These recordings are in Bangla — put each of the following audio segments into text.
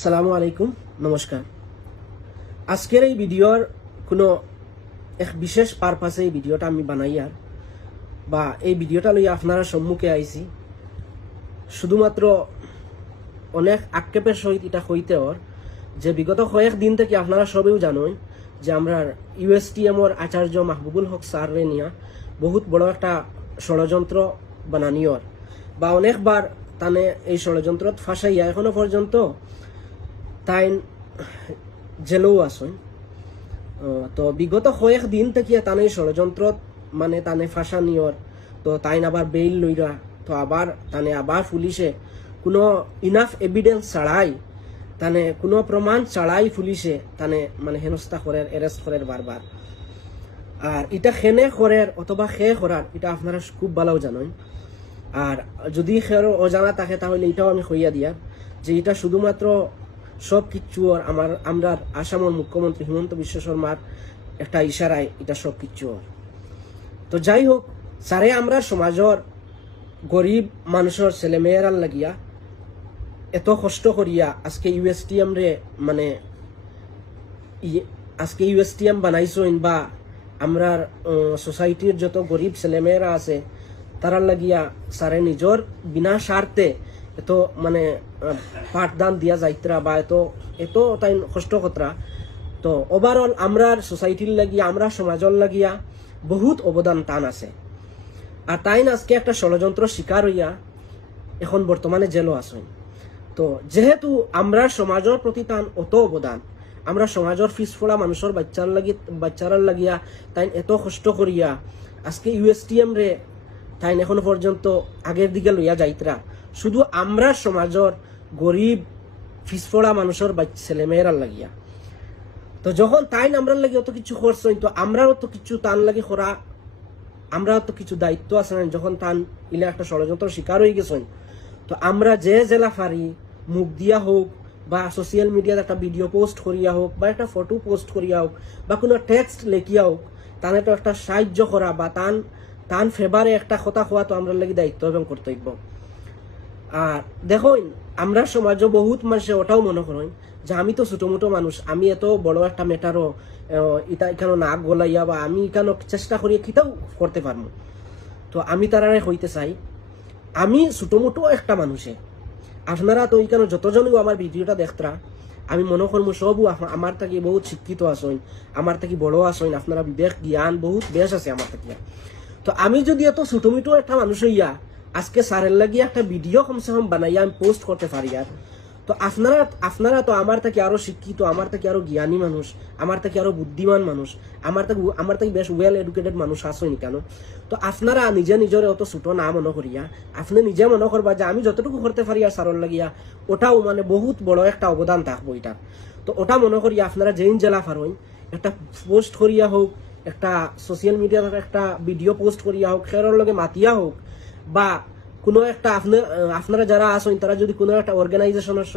আসসালামু আলাইকুম, নমস্কার। আজকের এই ভিডিওর কোনো এক বিশেষ পারপাসে এই ভিডিওটা আমি বানাইয়ার বা এই ভিডিওটা লইয়া আপনারা সম্মুখে আইছি শুধুমাত্র অনেক আক্ষেপের সহিত এটা হইতে ওর যে বিগত কয়েক দিন থেকে আপনারা সবেও জানেন যে আমরা ইউএসটিএমর আচার্য মাহবুবুল হক স্যাররে নিয়া বহুত বড় একটা ষড়যন্ত্র বানানিওর বা অনেকবার তানে এই ষড়যন্ত্র ফাঁসাইয়া এখনো পর্যন্ত তাই জেলেও আসেন। তো বিগত কয়েক দিন থেকে তানে ষড়যন্ত্র মানে তানে ফাঁসানিওর তো তাই আবার বেইল লইরা তো আবার তানে আবার পুলিশে কোনো ইনাফ এভিডেন্স ছাড়াই তানে কোনো প্রমাণ ছাড়াই পুলিশে তানে মানে হেনস্থা করের অ্যারেস্ট করের বারবার। আর এটা খেনে করের অথবা খেয়ে করার এটা আপনারা খুব ভালো জানেন। আর যদি খের অজানা থাকে তাহলে এটাও আমি কইয়া দিয়ার যে এটা শুধুমাত্র সব কিছু আমরা আসামের মুখ্যমন্ত্রী হিমন্ত বিশ্ব শর্মার একটা ইশারায় এটা সব কিছু। তো যাই হোক, সারে আমরা সমাজের গরিব মানুষের ছেলেমেয়েরার লাগিয়া এত কষ্ট করিয়া আজকে ইউএসটিএম রে মানে আজকে ইউএসটিএম বানাইছেন বা আমরা সোসাইটির যত গরিব ছেলেমেয়েরা আছে তারার লাগিয়া সারে নিজের বিনা স্বার্থে এত মানে পাঠদান দিয়া যাইতরা বা এত তাই কষ্ট কতরা। তো ওভারঅল আমরা সোসাইটির লাগিয়া আমরা সমাজের লাগিয়া বহুত অবদান টান আছে। আর তাই আজকে একটা ষড়যন্ত্র শিকার হইয়া এখন বর্তমানে জেলও আছেন। তো যেহেতু আমরা সমাজের প্রতি তান অত অবদান, আমরা সমাজের পিছপড়া মানুষের বাচ্চারার লাগিয়া তাই এত কষ্ট করিয়া আজকে ইউএসটিএম রে তাই এখনো পর্যন্ত আগের দিকে লইয়া যাইতরা শুধু আমরা সমাজের গরিব পিছপড়া মানুষের ছেলেমেয়েরার লাগিয়া। তো যখন তাই আমরা লাগি অত কিছু করছেন তো আমরাও তো কিছু তান লাগি করা, আমরাও তো কিছু দায়িত্ব আছে না। যখন তান ইলে একটা ষড়যন্ত্র শিকার হয়ে গেছেন তো আমরা যে জেলা ফারি মুখ দিয়া হোক বা সোশ্যাল মিডিয়াতে একটা ভিডিও পোস্ট করিয়া হোক বা একটা ফটো পোস্ট করিয়া হোক বা কোনো টেক্সট লেখিয়া হোক তানে তো একটা সাহায্য করা বা তান ফেভারে একটা কথা হওয়া তো আমরা লাগি দায়িত্ব এবং কর্তব্য। আর দেখুন আমরা সমাজে বহুত মানুষে ওটাও মনে করেন যে আমি তো ছোটো মোটো মানুষ, আমি এত বড় একটা মেটারও এটা এখানে নাক গলাইয়া বা আমি এখানে চেষ্টা করি কিটাও করতে পারবো। তো আমি তারারে হইতে চাই আমি ছোটো মোটো একটা মানুষে। আপনারা তো এখানে যতজনই আমার ভিডিওটা দেখতরা আমি মনে করবো সবও আমার থেকে বহুত শিক্ষিত আসেন, আমার থেকে বড় আসেন, আপনারা বিবেক জ্ঞান বহুত বেশ আছে আমার থেকে। তো আমি যদি এত ছোটো মোটো একটা মানুষ হইয়া আজকে সারের লাগিয়ে একটা ভিডিও কমসে কম বানাইয়া আমি পোস্ট করতে পারি, আর তো আপনারা তো আমার থেকে আরো শিক্ষিত, আমার থেকে আরো জ্ঞানী মানুষ, আমার থেকে আরো বুদ্ধিমান মানুষ, আমার থেকে বেশ ওয়েল এডুকেটেড মানুষ আসেনি কেন? তো আপনারা নিজের অত ছোট না মনে করিয়া আপনি নিজে মনে করবা যে আমি যতটুকু করতে পারি আর সারর লাগিয়া ওটাও মানে বহুত বড় একটা অবদান থাকবো এটা। তো ওটা মনে করিয়া আপনারা যেইন জেলা পারেন একটা পোস্ট করিয়া হোক, একটা সোশ্যাল মিডিয়াতে একটা ভিডিও পোস্ট করিয়া হোক, সেটার লগে মাতিয়া হোক বা কোনো একটা আপনারা যারা আসেন তারা যদি কোনো একটা অর্গানাইজেশনের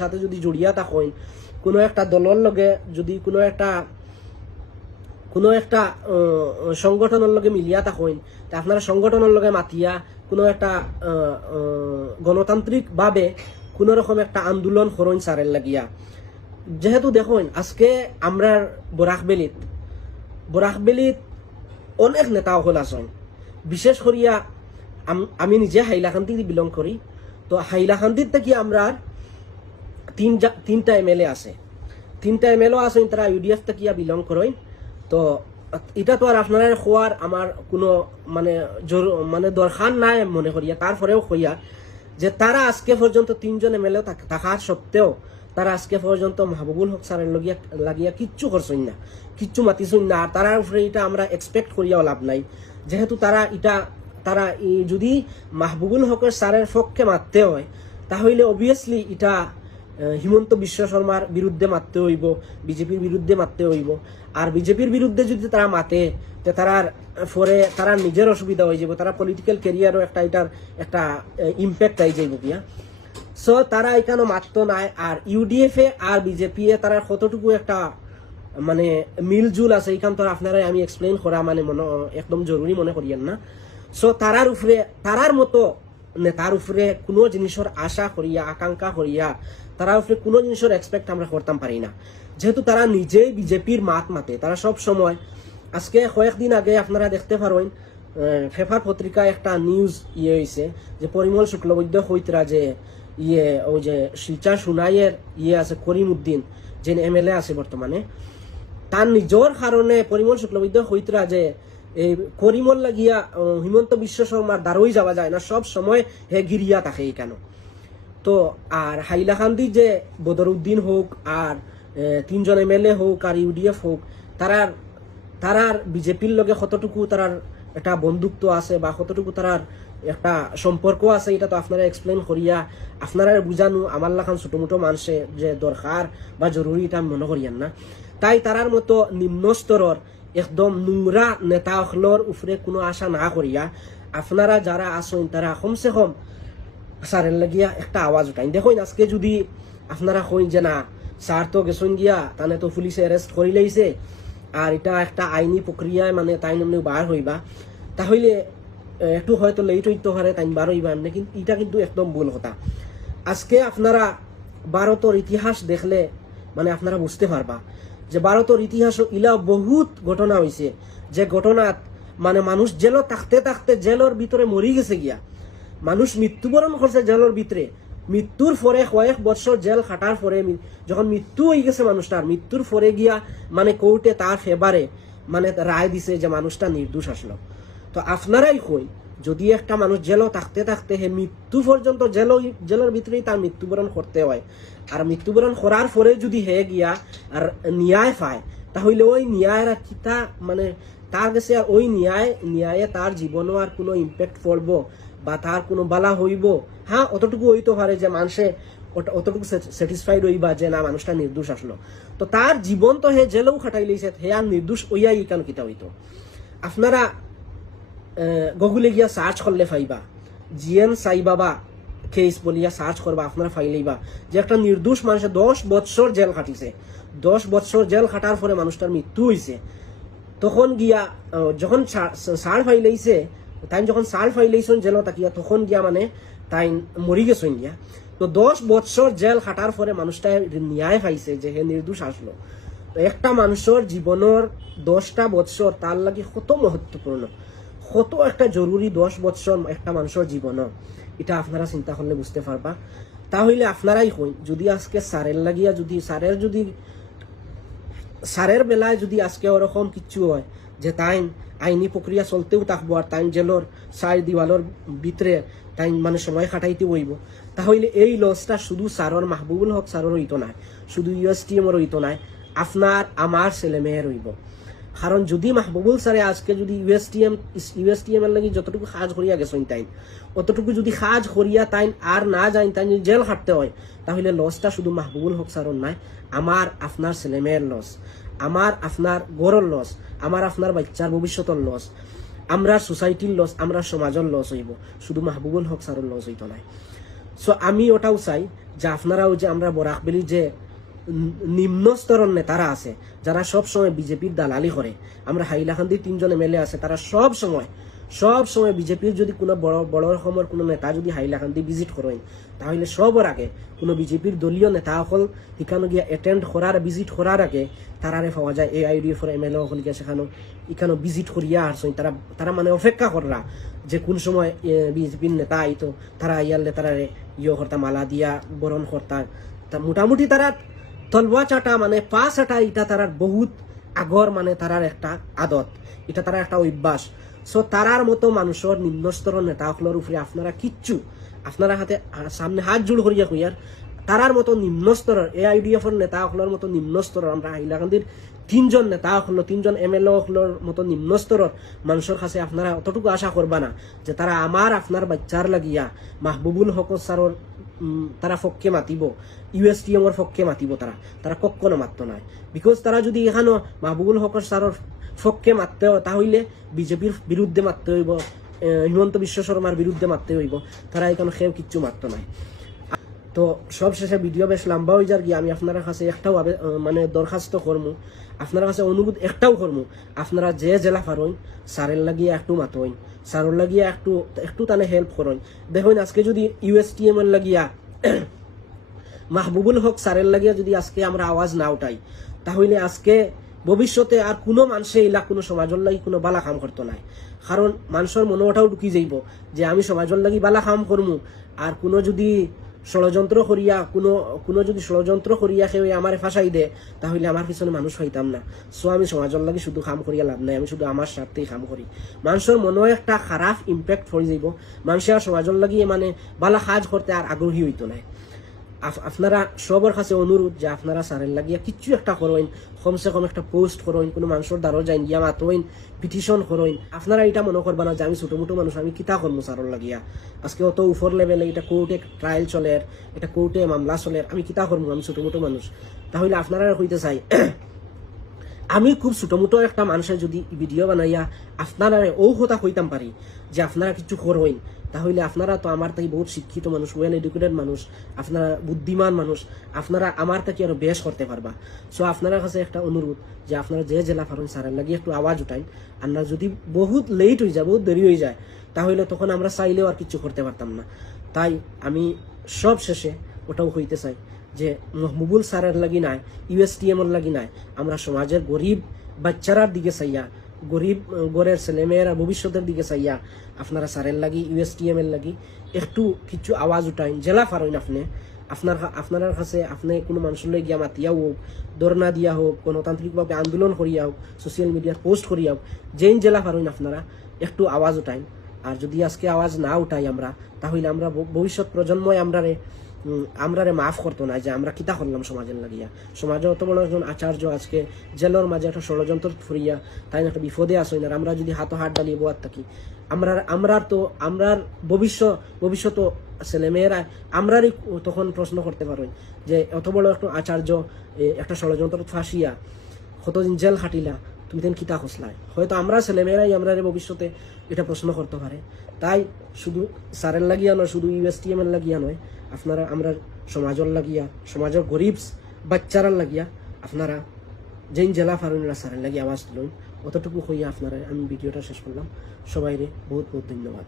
সাথে যদি জড়িয়া থাকেন, কোনো একটা দলের লগে যদি কোনো একটা সংগঠনের লগে মিলিয়া থাকেন তা আপনারা সংগঠনের লগে মাতিয়া কোনো একটা গণতান্ত্রিকভাবে কোনো রকম একটা আন্দোলন করেন সারের লাগিয়া। যেহেতু দেখুন আজকে আমরা বরাকবেলিত অনেক নেতা হল আছেন, বিশেষ করিয়া আমি নিজে হাইলাকান্দি বিলং করি। তো হাইলাকান্দির থেকে আমরা তিনটা এমএলএ আছে, তিনটা এমএলএ আছেন তারা ইউডিএফ থেকে বিলং করেন। তো এটা তো আর আপনারা খোয়ার আমার কোনো মানে দরকার নাই মনে করিয়া, তারপরেও কইয়া যে তারা আজকে পর্যন্ত তিনজন এমএলএ থাকার সত্ত্বেও তারা আজকে পর্যন্ত মাহবুবুল হক স্যারের লাগিয়া কিচ্ছু করছেন না, কিচ্ছু মাতিছেন না। আর তারার উপরে এটা আমরা এক্সপেক্ট করিয়াও লাভ নাই, যেহেতু তারা যদি মাহবুবুল হকের স্যারের পক্ষে মারতে হয় তাহলে অবভিয়াসলি এটা হিমন্ত বিশ্ব শর্মার বিরুদ্ধে মারতে হইব, বিজেপির বিরুদ্ধে মারতে হইব। আর বিজেপির বিরুদ্ধে যদি তারা মাতে তো তারা নিজের অসুবিধা হয়ে যাব, তারা পলিটিক্যাল ক্যারিয়ারও এটার একটা ইম্প্যাক্ট আই যাইব গিয়া। সো তারা এখানে মারতো নাই। আর ইউডিএফ এ আর বিজেপি এ তারা কতটুকু একটা মানে মিলজুল আছে এখান তো আপনারা আমি এক্সপ্লেইন করা মানে একদম জরুরি মনে করিয়েন না। সো তারার মতো নেতার উপরে কোনো জিনিসের আশা করিয়া আকাঙ্ক্ষা করিয়া তারা উপরে কোনো জিনিসের এক্সপেক্ট আমরা করতাম পারি না, যেহেতু তারা নিজেই বিজেপির মাত মাতে। তারা সব সময়, আজকে কয়েকদিন আগে আপনারা দেখতে পারেন পেপার পত্রিকায় একটা নিউজ হয়েছে যে পরিমল শুক্লবৈদ্য হইতরা যে ওই যে শিলচর সুনাইয়ের আছে করিম উদ্দিন, যে MLA আছে বর্তমানে, তার নিজের কারণে পরিমল শুক্লবৈদ্য হইতরা যে এই করিমল লাগিয়া হিমন্ত বিশ্ব শর্মার দ্বারই যাওয়া যায় না, সব সময় হে গিরিয়া থাকে কেন। তো আর হাইলাকান্দি যে বদরউদ্দিন হোক আর 3 জন MLA হোক আর UDF হোক, তারার বিজেপির লগে কতটুকু তারার একটা বন্ধুত্ব আছে বা কতটুকু তারার একটা সম্পর্ক আছে, এটা তো আপনারা এক্সপ্লেন করিয়া আপনারা বুঝানো আমার লাখান ছোট মোটো মানুষে যে দরকার বা জরুরি এটা মনে করিয়ান না। তাই তারার মতো নিম্ন স্তরের একদম নোংরা নেতা হলর উপরে কোনো আশা না করিয়া আপনারা যারা আসেন তারা কমসে কম স্যারের লাগিয়া একটা আওয়াজ উঠাইন। দেখুন আজকে যদি আপনারা কইন যে না স্যার তো গেছেন গিয়া, তাহলে তো পুলিশে অ্যারেস্ট করে লাইছে আর এটা একটা আইনি প্রক্রিয়ায় মানে তাই নামে বার হইবা, তাহলে একটু হয়তো লেট হইতে পারে তাই বার হইবা এমনি, কিন্তু এটা কিন্তু একদম ভুল কথা। আজকে আপনারা ভারতের ইতিহাস দেখলে মানে আপনারা বুঝতে পারবা যে ভারতের ইতিহাস ইলা বহুত ঘটনা হয়েছে, যে ঘটনাত মানে মানুষ জেল থাকতে থাকতে জেলের ভিতরে মরি গেছে গিয়া, মানুষ মৃত্যুবরণ করছে জেলের ভিতরে, মৃত্যুর পরে কয়েক বছর জেল খাটার পরে যখন মৃত্যু হয়ে গেছে মানুষটার, মৃত্যুর পরে গিয়া মানে কোর্টে তার ফেভারে মানে রায় দিছে যে মানুষটা নির্দোষ আসলো। তো আপনারাই কই যদি একটা মানুষ জেলও থাকতে থাকতে হে মৃত্যু পর্যন্ত জেলের ভিতরেই তার মৃত্যুবরণ করতে হয়, আর মৃত্যুবরণ করার পরে যদি হে গিয়া আর ন্যায় পায়, তাহলে ওই ন্যায়ের আর কিতা মানে তার কাছে আর ওই ন্যায়ে তার জীবনও আর কোনো ইম্প্যাক্ট পড়ব বা তার কোনো বালা হইব? হ্যাঁ, অতটুকু হইতে পারে যে মানুষে অতটুকু স্যাটিসফাইড হইবা যে না মানুষটা নির্দোষ আসলো। তো তার জীবন তো হে জেলেও খাটাই লইছে, হে আর নির্দোষ ওইয়াই কেন কিতা হইতো? আপনারা গুগলে গিয়া সার্চ করলে পাইবা, GN সাই বাবা কেস বলিয়া সার্চ করবা, আপনারা পাইলেইবা যে একটা নির্দোষ মানুষের 10 বছর জেল খাটিছে, 10 বছর জেল খাটার পরে মানুষটার মৃত্যু হয়েছে। তখন গিয়া যখন সার ফাইলাইছে, তাই যখন সার ফাইলাইছেন জেল তাকিয়া, তখন গিয়া মানে তাই মরি গেছেন গিয়া। তো 10 বছর জেল খাটার পরে মানুষটা ন্যায় পাইছে যে হে নির্দোষ আসলো। তো একটা মানুষের জীবনের 10টা বছর তার লাগে কত মহত্বপূর্ণ, কত একটা জরুরি 10 বছর একটা মানুষের জীবন, এটা আপনারা চিন্তা করলে বুঝতে পারবা। তাহলে আপনারাই কই যদি আজকে সারের লাগিয়া যদি সারের বেলায় যদি আজকে ওরকম কিছু হয় যে তাই আইনি প্রক্রিয়া চলতেও থাকবো আর তাই জেলর 4 দিওয়ালের ভিতরে তাই মানে সময় কাটাইতে হইব, তাহলে এই লসটা শুধু সারর মাহবুবুল হক সারর হইতো না, শুধু USTM এর হইতো না, আপনার আমার ছেলে মেয়ের হইব। কারণ যদি মাহবুবুল স্যারে আজকে যদি USTM এর লাগি যতটুকু কাজ করিয়া গেছেন তাই অতটুকু যদি কাজ করিয়া তাই আর না যাই তাই জেল খাটতে হয়, তাহলে লসটা শুধু মাহবুবুল হক স্যারর নাই, আমার আপনার ছেলে মেয়ের লস, আমার আপনার গড়ের লস, আমার আপনার বাচ্চার ভবিষ্যতের লস, আমরা সোসাইটির লস, আমরা সমাজের লস হইব, শুধু মাহবুবুল হক স্যারের লস হইতো না। সো আমি ওটাও চাই যে আপনারাও যে আমরা বরাকবেলি যে নিম্ন স্তরের নেতারা আছে যারা সব সময় বিজেপির দালালি করে, আমরা হাইলাকান্দির 3 জন MLA আছে, তারা সব সময় বিজেপির যদি কোনো বড় রকমের কোনো নেতা যদি হাইলাকান্দি ভিজিট করেন, তাহলে সবার আগে কোনো বিজেপির দলীয় নেতা সকল এখানে গিয়া অ্যাটেন্ড করার ভিজিট করার আগে তারারে পাওয়া যায় AIDF MLA সকল গিয়া সেখানে এখানে ভিজিট করিয়া আসছেন, তারা মানে অপেক্ষা কররা যে কোন সময় বিজেপির নেতা আইতো, তারা ইয়ারলে তারারে করতা মালা দিয়া বরণ করতা, মোটামুটি তারা তলবা চাটা মানে পা চাটা এটা তারার বহুত আগর মানে তারার একটা আদত, এটা তারা একটা অভ্যাস। সো তারার মতো মানুষের নিম্ন স্তরের নেতা সকলের উপরে আপনারা কিচ্ছু আপনারা হাতে সামনে হাত জোড় করিয়া কইয়ার তারার মতো নিম্ন স্তরের AIDF এর নেতা সকলের মতো নিম্ন স্তরের আমরা হাইলাকান্দির 3 জন নেতা সকল 3 জন MLA সকলের মতো নিম্ন স্তরের মানুষের কাছে আপনারা অতটুকু আশা করবা না যে তারা আমার আপনার বাচ্চার লাগিয়া মাহবুবুল হক স্যারের তারা পক্ষে মাতিব, USTM এর পক্ষে মাতিব, তারা কখনো মাত্র নয়। বিকজ তারা যদি এখানে মাহবুবুল হক স্যারের পক্ষে মারতে হয় তাহলে বিজেপির বিরুদ্ধে মারতে হইব, হিমন্ত বিশ্ব শর্মার বিরুদ্ধে মারতে হইব, তারা এখানে কেউ কিচ্ছু মারতো নাই। তো সব শেষে ভিডিও বেশ লম্বা হয়ে যার গিয়ে আমি আপনার কাছে একটাও মানে দরখাস্ত করবো, আপনার কাছে অনুরোধ একটাও করবো, আপনারা যে জেলা পারেন সারের লাগিয়ে একটু মাতইন, সারের লাগিয়ে একটু তানে হেল্প করেন। দেখুন আজকে যদি USTM এর লাগিয়া মাহবুবুল হক স্যারের লাগিয়া যদি আজকে আমরা আওয়াজ না উঠাই, তাহলে আজকে ভবিষ্যতে আর কোনো মানুষে ইলা কোনো সমাজের লাগি কোনো বালা কাম করতো নাই। কারণ মানুষের মনে ওটাও ঢুকি যাইব যে আমি সমাজের লাগি বালা কাম করমু, আর কোনো যদি ষড়যন্ত্র করিয়া কোনো যদি ষড়যন্ত্র করিয়া কেউ আমার ফাঁসাই দে, তাহলে আমার পিছনে মানুষ হইতাম না। সো আমি সমাজের লাগি শুধু কাম করিয়া লাভ নাই, আমি শুধু আমার স্বার্থেই কাম করি। মানুষের মনেও একটা খারাপ ইম্প্যাক্ট পড়ে যাইব, মানুষের আর সমাজের লাগি মানে বালা কাজ করতে আর আগ্রহী হইতো না। আপনারা সবার কাছে অনুরোধ যে আপনারা স্যারের লাগিয়া কিচ্ছু একটা করেন, কমসে কম একটা পোস্ট করেন, কোনো মানুষের দ্বারও যাইন গিয়া মাতইন, পিটিশন করেন। আপনারা এটা মনে করবা না যে আমি ছোট মোটো মানুষ, আমি কিতা করবো স্যারের লাগিয়া। আজকে অত উপর লেভেলে এটা কোর্টে ট্রায়াল চলের, এটা কোর্টে মামলা চলের, আমি কিতা করবো, আমি ছোট মোটো মানুষ। তাহলে আপনারা হইতে চাই আমি খুব ছোট মোটো একটা মানুষের যদি ভিডিও বানাইয়া আপনারা ও কথা কইতাম পারি যে আপনারা কিছু করবেন, তাহলে আপনারা তো আমার তাই বহুত শিক্ষিত মানুষ, ওয়েল এডুকেটেড মানুষ, আপনারা বুদ্ধিমান মানুষ, আপনারা আমার তাকে আরো বেশ করতে পারবা। সো আপনার কাছে একটা অনুরোধ যে আপনারা যে জেলা পারেন স্যারের লাগে একটু আওয়াজ উঠাই। আমরা যদি বহুত লেট হয়ে যায়, বহুত দেরি হয়ে যায়, তাহলে তখন আমরা চাইলেও আর কিছু করতে পারতাম না। তাই আমি সব শেষে ওটাও হইতে চাই যে মাহবুবুল স্যারের লাগি নাই, USTM এর লাগি নাই, আমরা সমাজের গরিব বাচ্চারার দিকে চাইয়া, গরিব গড়ের ছেলেমেয়েরা ভবিষ্যতের দিকে চাইয়া আপনারা স্যারের লাগি, USTM এর লাগি একটু কিছু আওয়াজ উঠাইন। জেলা পারেন আপনি, আপনার কাছে আপনি কোনো মানুষের লই গিয়া মাতিয়া হোক, ধর্ণা দিয়া হোক, গণতান্ত্রিকভাবে আন্দোলন করিয়া হোক, সোশ্যাল মিডিয়ার পোস্ট করিয়া হোক, যেই জেলা পারেন আপনারা একটু আওয়াজ উঠাইন। আর যদি আজকে আওয়াজ না উঠাই আমরা, তাহলে আমরা ভবিষ্যৎ প্রজন্মই আমরারে মাফ করতো না যে আমরা কিতা করলাম সমাজের লাগিয়া। সমাজে অত বড় একজন আচার্য আজকে জেলের মাঝে একটা ষড়যন্ত্র ফুরিয়া তাই একটা বিপদে আসই না, আমরা যদি হাত ডালিয়ে বোয়ার থাকি, আমরার ভবিষ্যৎ ছেলেমেয়েরা আমরারই তখন প্রশ্ন করতে পারো যে এত বড় একটা আচার্য একটা ষড়যন্ত্র ফাঁসিয়া কতদিন জেল খাটিলা, তুমি তেন কিতা খসলাই। হয়তো আমরা ছেলেমেয়েরাই আমরা ভবিষ্যতে এটা প্রশ্ন করতে পারে। তাই শুধু স্যারের লাগিয়া নয়, শুধু USTM এর লাগিয়া নয়, আপনারা আমরা সমাজের লাগিয়া, সমাজের গরিব বাচ্চারার লাগিয়া আপনারা যেই জেলা ফারুনরা স্যারের লাগিয়া আওয়াজ তুলুন। অতটুকু হইয়া আপনারা আমি ভিডিওটা শেষ করলাম। সবাইরে বহুত বহুত ধন্যবাদ।